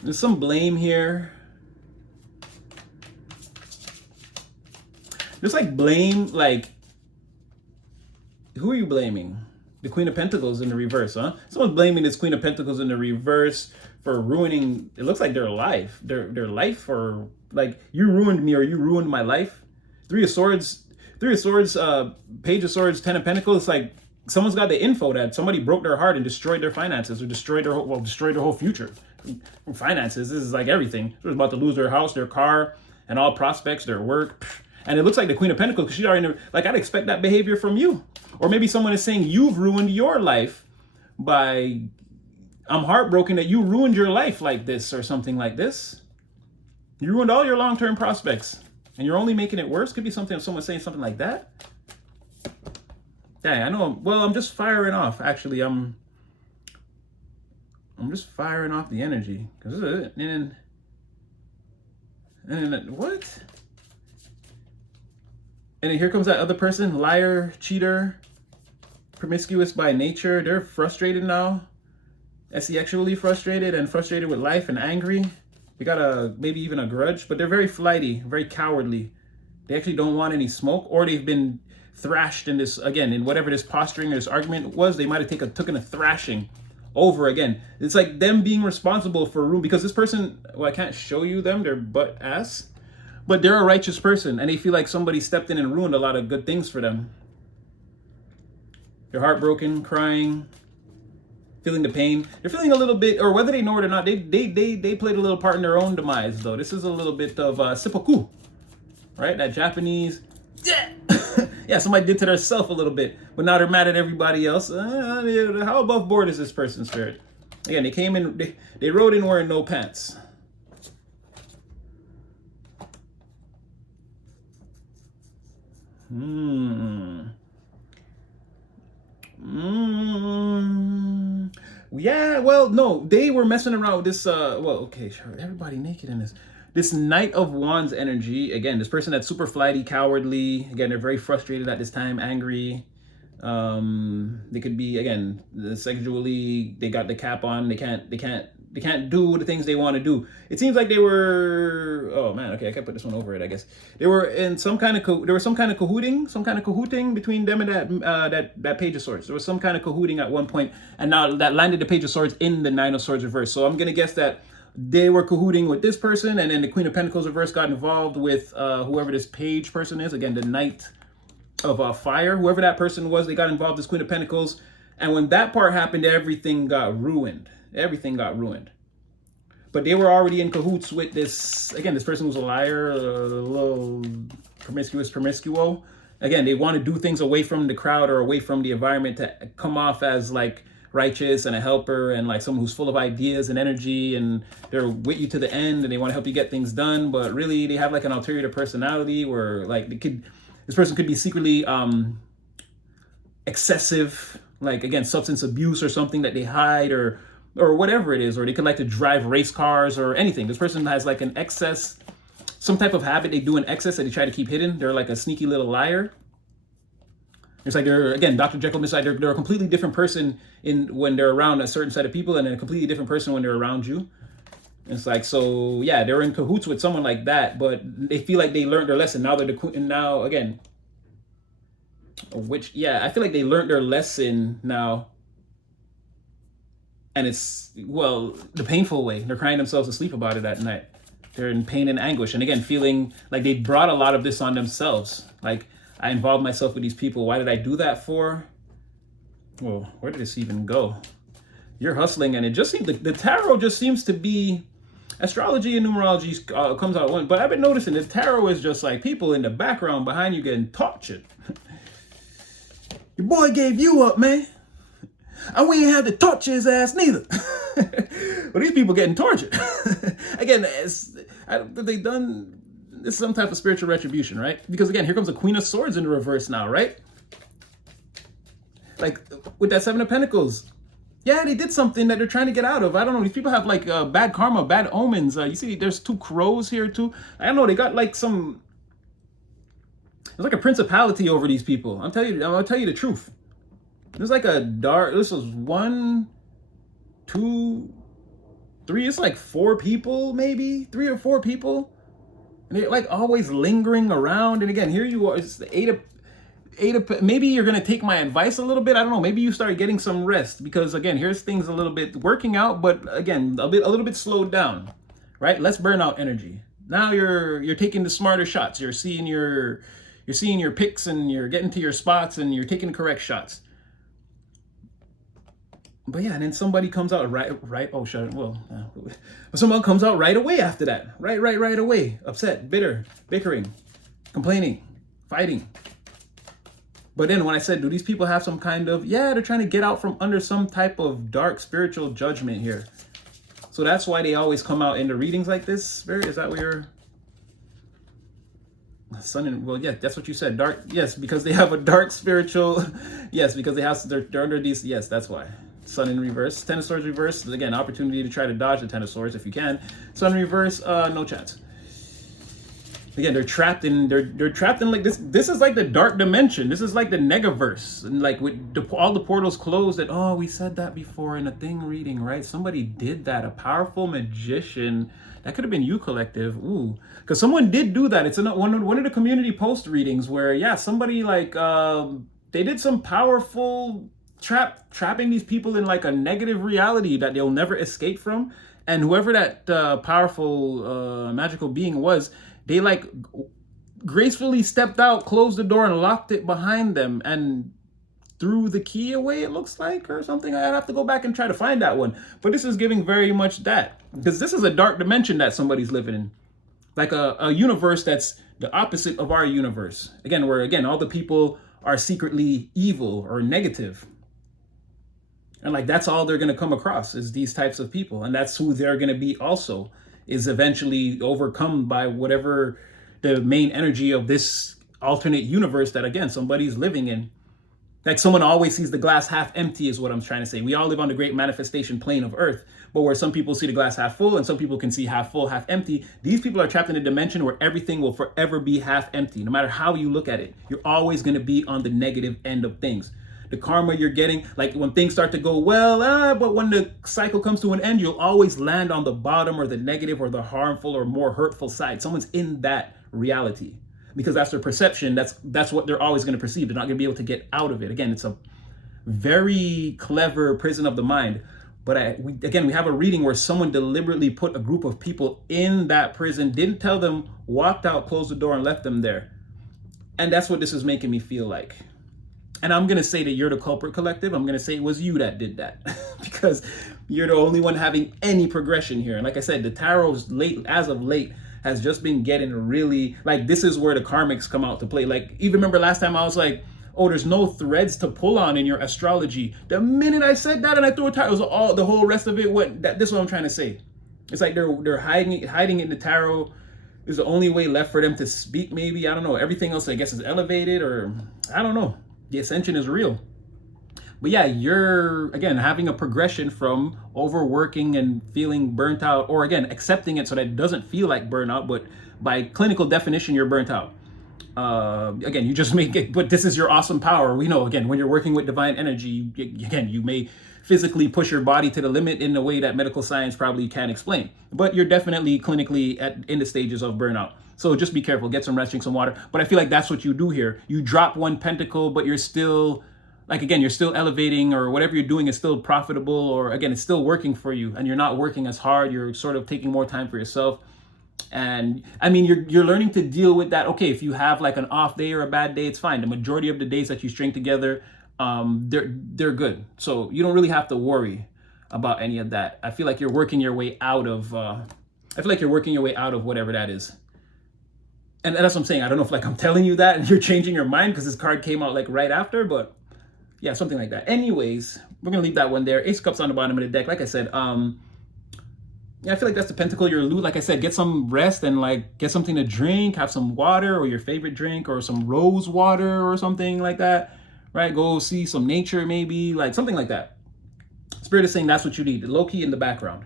There's some blame here. There's like blame, like, who are you blaming? The Queen of Pentacles in the reverse, huh? Someone's blaming this Queen of Pentacles in the reverse for ruining, it looks like their life. Their life, or like, you ruined me or you ruined my life. 3 of Swords, Page of Swords, 10 of Pentacles, it's like, someone's got the info that somebody broke their heart and destroyed their finances or destroyed their whole future. Finances, this is like everything. They're about to lose their house, their car, and all prospects, their work. And it looks like the Queen of Pentacles, because she's already, like, I'd expect that behavior from you. Or maybe someone is saying you've ruined your life by, I'm heartbroken that you ruined your life like this or something like this. You ruined all your long-term prospects and you're only making it worse. Could be something if someone's saying something like that. Dang, I know. Well, I'm just firing off. Actually, I'm just firing off the energy. And what? And then here comes that other person, liar, cheater, promiscuous by nature. They're frustrated now, sexually frustrated and frustrated with life and angry. They got maybe even a grudge, but they're very flighty, very cowardly. They actually don't want any smoke, or they've been thrashed in this, again, in whatever this posturing or this argument was. They might have taken a thrashing over again. It's like them being responsible for ruin, because this person, well, I can't show you them, they're butt ass, but they're a righteous person, and they feel like somebody stepped in and ruined a lot of good things for them. They're heartbroken, crying, feeling the pain. They're feeling a little bit, or whether they know it or not, they played a little part in their own demise, though. This is a little bit of seppuku, right? That Japanese, yeah, yeah, somebody did to themselves a little bit, but now they're mad at everybody else. How above board is this person, Spirit? Again, they came in, they rode in wearing no pants. Yeah, well, no, they were messing around with this, well, okay, sure, everybody naked in this Knight of Wands energy. Again, this person that's super flighty, cowardly. Again, they're very frustrated at this time, angry. They could be, again, sexually, they got the cap on. They can't do the things they want to do. It seems like they were, oh man, okay, I can't put this one over it, I guess. They were in some kind of, cahooting between them and that Page of Swords. There was some kind of cahooting at one point, and now that landed the Page of Swords in the Nine of Swords reverse. So I'm gonna guess that they were cahooting with this person, and then the Queen of Pentacles reverse got involved with whoever this Page person is. Again, the Knight of Fire, whoever that person was, they got involved, this Queen of Pentacles. And when that part happened, everything got ruined. Everything got ruined. But they were already in cahoots with this, again, this person was a liar, a little promiscuo. Again, they want to do things away from the crowd or away from the environment to come off as like righteous and a helper and like someone who's full of ideas and energy, and they're with you to the end and they want to help you get things done. But really, they have like an ulterior personality where like this person could be secretly excessive, like again, substance abuse or something that they hide, or whatever it is, or they could like to drive race cars or anything. This person has like an excess, some type of habit they do in excess that they try to keep hidden. They're like a sneaky little liar. It's like they're, again, Dr. Jekyll, Mr. Hyde. They're a completely different person when they're around a certain set of people, and then a completely different person when they're around you. It's like, so yeah, they're in cahoots with someone like that, but they feel like they learned their lesson. Now they're now again, which, yeah, I feel like they learned their lesson now. And it's, well, the painful way. They're crying themselves to sleep about it at night. They're in pain and anguish. And again, feeling like they brought a lot of this on themselves. Like, I involved myself with these people. Why did I do that for? Well, where did this even go? You're hustling. And it just seems, the tarot just seems to be, astrology and numerology comes out one. But I've been noticing the tarot is just like people in the background behind you getting tortured. Your boy gave you up, man. And we ain't have to torture his ass neither. But these people getting tortured. Again, they've done this some type of spiritual retribution, right? Because again, here comes the Queen of Swords in the reverse now, right? Like with that Seven of Pentacles. Yeah, they did something that they're trying to get out of. I don't know. These people have like bad karma, bad omens. You see, there's two crows here too. I don't know. They got like some. There's like a principality over these people. I'll tell you the truth. There's like a dark, this was 1, 2, 3, it's like 4 people, maybe 3 or 4 people. And they're like always lingering around. And again, here you are, it's the eight of, maybe you're going to take my advice a little bit. I don't know. Maybe you start getting some rest, because again, here's things a little bit working out, but again, a little bit slowed down, right? Less burnout energy. Now you're taking the smarter shots. You're seeing your picks, and you're getting to your spots, and you're taking the correct shots. But yeah, and then somebody comes out right. Oh, shut it. Well, someone comes out right away after that. Right away. Upset, bitter, bickering, complaining, fighting. But then when I said, do these people have some kind of, yeah, they're trying to get out from under some type of dark spiritual judgment here. So that's why they always come out in the readings like this. Spirit, is that where you're? Sun and, well, yeah, that's what you said. Dark, yes, because they have a dark spiritual, yes, because they're under these, yes, that's why. Sun in reverse, Ten of Swords reverse. Again, opportunity to try to dodge the Ten of Swords if you can. Sun in reverse, no chance. again, they're trapped in like this is like the dark dimension. This is like the negaverse, and like with all the portals closed. And oh, we said that before in a thing reading, right? Somebody did that. A powerful magician. That could have been you, collective. Ooh, because someone did do that. It's in one of the community post readings where, yeah, somebody like they did some powerful trapping these people in like a negative reality that they'll never escape from. And whoever that powerful magical being was, they like gracefully stepped out, closed the door, and locked it behind them, and threw the key away, it looks like, or something. I'd have to go back and try to find that one. But this is giving very much that, because this is a dark dimension that somebody's living in, like a universe that's the opposite of our universe. Again, where again all the people are secretly evil or negative. And like that's all they're going to come across is these types of people, and that's who they're going to be also, is eventually overcome by whatever the main energy of this alternate universe that again somebody's living in. Like someone always sees the glass half empty is what I'm trying to say. We all live on the great manifestation plane of Earth, but where some people see the glass half full and some people can see half full, half empty, these people are trapped in a dimension where everything will forever be half empty. No matter how you look at it, you're always going to be on the negative end of things. The karma you're getting, like when things start to go well, but when the cycle comes to an end, you'll always land on the bottom or the negative or the harmful or more hurtful side. Someone's in that reality because that's their perception. That's what they're always going to perceive. They're not going to be able to get out of it. Again, it's a very clever prison of the mind. But we have a reading where someone deliberately put a group of people in that prison, didn't tell them, walked out, closed the door, and left them there. And that's what this is making me feel like. And I'm going to say that you're the culprit, collective. I'm going to say it was you that did that because you're the only one having any progression here. And like I said, the tarot's as of late has just been getting really, like, this is where the karmics come out to play. Like, even remember last time I was like, oh, there's no threads to pull on in your astrology. The minute I said that and I threw a tarot, it was the whole rest of it went, this is what I'm trying to say. It's like they're hiding it in the tarot is the only way left for them to speak, maybe. I don't know. Everything else, I guess, is elevated, or I don't know. The ascension is real. But yeah, you're, again, having a progression from overworking and feeling burnt out, or again, accepting it so that it doesn't feel like burnout, but by clinical definition, you're burnt out. Again, you just make it, but this is your awesome power. We know, again, when you're working with divine energy, again, you may physically push your body to the limit in a way that medical science probably can't explain, but you're definitely clinically in the stages of burnout. So just be careful, get some rest, drink some water. But I feel like that's what you do here. You drop one pentacle, but you're still, like, again, you're still elevating, or whatever you're doing is still profitable, or again, it's still working for you and you're not working as hard. You're sort of taking more time for yourself. And I mean, you're learning to deal with that. Okay, if you have like an off day or a bad day, it's fine. The majority of the days that you string together, they're good. So you don't really have to worry about any of that. I feel like you're working your way out of, whatever that is. And that's what I'm saying. I don't know if like I'm telling you that and you're changing your mind because this card came out like right after, but yeah, something like that. Anyways, we're going to leave that one there. Ace of Cups on the bottom of the deck. Like I said, yeah, I feel like that's the pentacle, your loot. Like I said, get some rest and like get something to drink, have some water or your favorite drink or some rose water or something like that, right? Go see some nature, maybe, like something like that. Spirit is saying that's what you need, low key in the background.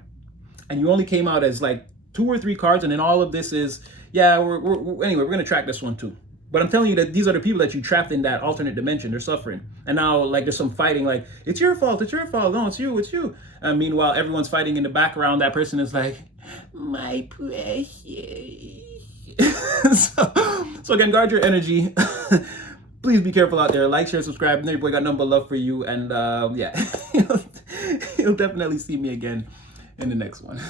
And you only came out as like 2 or 3 cards. And then all of this is, yeah, anyway, we're going to track this one too. But I'm telling you that these are the people that you trapped in that alternate dimension. They're suffering. And now, like, there's some fighting, like, it's your fault, it's your fault. No, it's you, it's you. And meanwhile, everyone's fighting in the background. That person is like, my precious. so again, guard your energy. Please be careful out there. Like, share, subscribe. And your boy got nothing but love for you. And yeah, you'll definitely see me again in the next one.